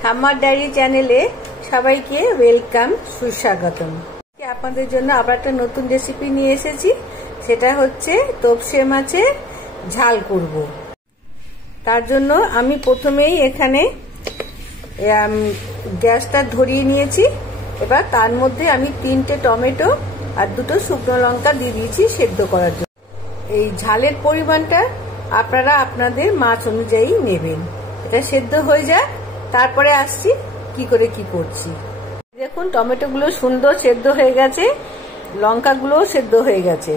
ঠাম্মার ডায়েরি চ্যানেলে সবাইকে ওয়েলকাম, সুস্বাগতম। আপনাদের জন্য আবার একটা নতুন রেসিপি নিয়ে এসেছি। সেটা হচ্ছে তোপসে মাছের ঝাল করব। তার জন্য আমি প্রথমেই এখানে গ্যাসটা ধরিয়ে নিয়েছি। এবার তার মধ্যে আমি 3টে টমেটো আর 2টো শুকনো লঙ্কা দিয়ে দিয়েছি সেদ্ধ করার জন্য। এই ঝালের পরিমাণটা আপনারা আপনাদের মাছ অনুযায়ী নেবেন। এটা সেদ্ধ হয়ে যায়, তারপরে আসছি কি করে কি করছি। দেখুন টমেটোগুলো সুন্দর সেদ্ধ হয়ে গেছে, লঙ্কাগুলো সেদ্ধ হয়ে গেছে।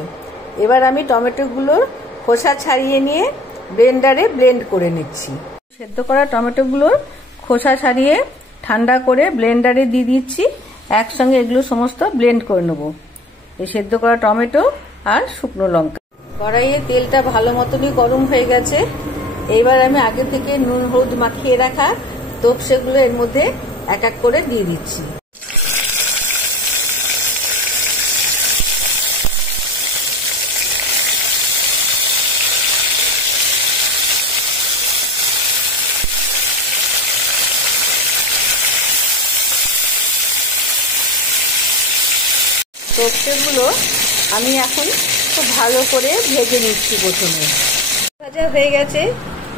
এবার আমি টমেটোগুলোর খোসা ছাড়িয়ে নিয়ে ব্লেন্ডারে ব্লেন্ড করে নিচ্ছি। সেদ্ধ করা টমেটোগুলোর খোসা ছাড়িয়ে ঠান্ডা করে ব্লেন্ডারে দিয়ে দিচ্ছি। একসঙ্গে এগুলো সমস্ত ব্লেন্ড করে নেব। এই সেদ্ধ করা টমেটো আর শুকনো লঙ্কা। কড়াইয়ে তেলটা ভালো মতনই গরম হয়ে গেছে। এইবার আমি আগে থেকে নুন হলুদ মাখিয়ে রাখা তোপসেগুলো এর মধ্যে এক এক করে দিয়ে দিচ্ছি। তোপসেগুলো আমি এখন খুব ভালো করে ভেজে নিচ্ছি। প্রথমে ভাজা হয়ে গেছে।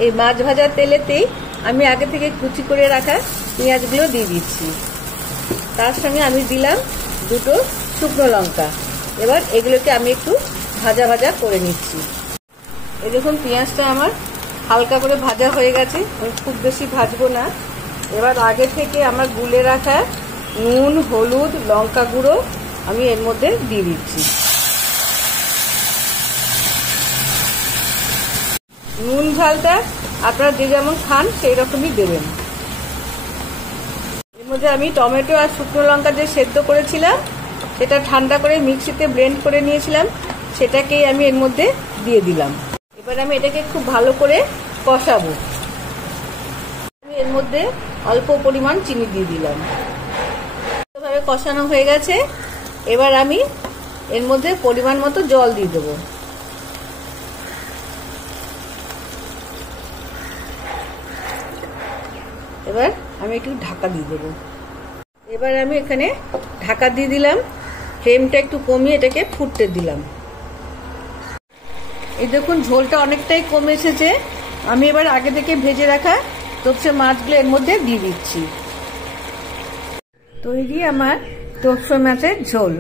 এই মাছ ভাজার তেলেতেই আমি আগে থেকে কুচি করে রাখা পেঁয়াজগুলো দিয়ে দিচ্ছি। তার সঙ্গে আমি দিলাম 2টো শুকনো লঙ্কা। এবার এগুলোকে আমি একটু ভাজা ভাজা করে নিচ্ছি। এই দেখুন পেঁয়াজটা আমার হালকা করে ভাজা হয়ে গেছে, আমি খুব বেশি ভাজবো না। এবার আগে থেকে আমার গুলে রাখা নুন হলুদ লঙ্কা গুঁড়ো আমি এর মধ্যে দিয়ে দিচ্ছি। নুন ঝালটা আপনারা যে যেমন খান সেই রকমই দেবেন। এর মধ্যে আমি টমেটো আর শুকনো লঙ্কা যে সেদ্ধ করেছিলাম সেটা ঠান্ডা করে মিক্সিতে ব্লেন্ড করে নিয়েছিলাম, সেটাকেই আমি এর মধ্যে দিয়ে দিলাম। এবার আমি এটাকে খুব ভালো করে কষাবো। আমি এর মধ্যে অল্প পরিমাণ চিনি দিয়ে দিলাম। ভালোভাবে কষানো হয়ে গেছে। এবার আমি এর মধ্যে পরিমাণ মতো জল দিয়ে দেবো। এবার আমি একটু ঢাকা দিয়ে দেবো। এবার আমি এখানে ঢাকা দিয়ে দিলাম। ফ্লেমটা একটু কমিয়ে এটাকে ফুটতে দিলাম। এই দেখুন ঝোলটা অনেকটাই কমে এসেছে। আমি এবার আগে থেকে ভেজে রাখা তোপসে মাছগুলো এর মধ্যে দিয়ে দিচ্ছি। তৈরি আমার তোপসে মাছের ঝোল।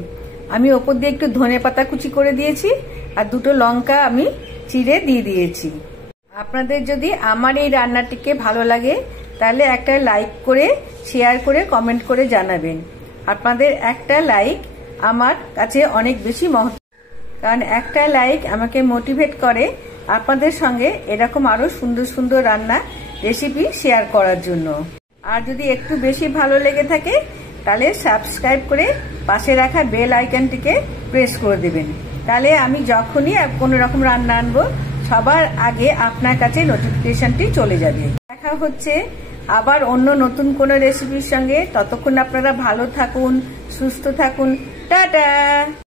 আমি ওপর দিয়ে একটু ধনেপাতা কুচি করে দিয়েছি আর 2টো লঙ্কা আমি চিড়ে দিয়ে দিয়েছি। আপনাদের যদি আমার এই রান্নাটিকে ভালো লাগে তাহলে একটা লাইক করে শেয়ার করে কমেন্ট করে জানাবেন। আপনাদের একটা লাইক আমার কাছে অনেক বেশি মহত্ব, কারণ একটা লাইক আমাকে মোটিভেট করে আপনাদের সঙ্গে এরকম আরো সুন্দর সুন্দর রান্না রেসিপি শেয়ার করার জন্য। আর যদি একটু বেশি ভালো লেগে থাকে তাহলে সাবস্ক্রাইব করে পাশে রাখা বেল আইকনটিকে প্রেস করে দেবেন। তাহলে আমি যখনই কোনো রকম রান্না আনবো সবার আগে আপনার কাছে নোটিফিকেশনটি চলে যাবে। দেখা হচ্ছে আবার অন্য নতুন কোনো রেসিপির সঙ্গে। ততক্ষণ আপনারা ভালো থাকুন, সুস্থ থাকুন। টাটা।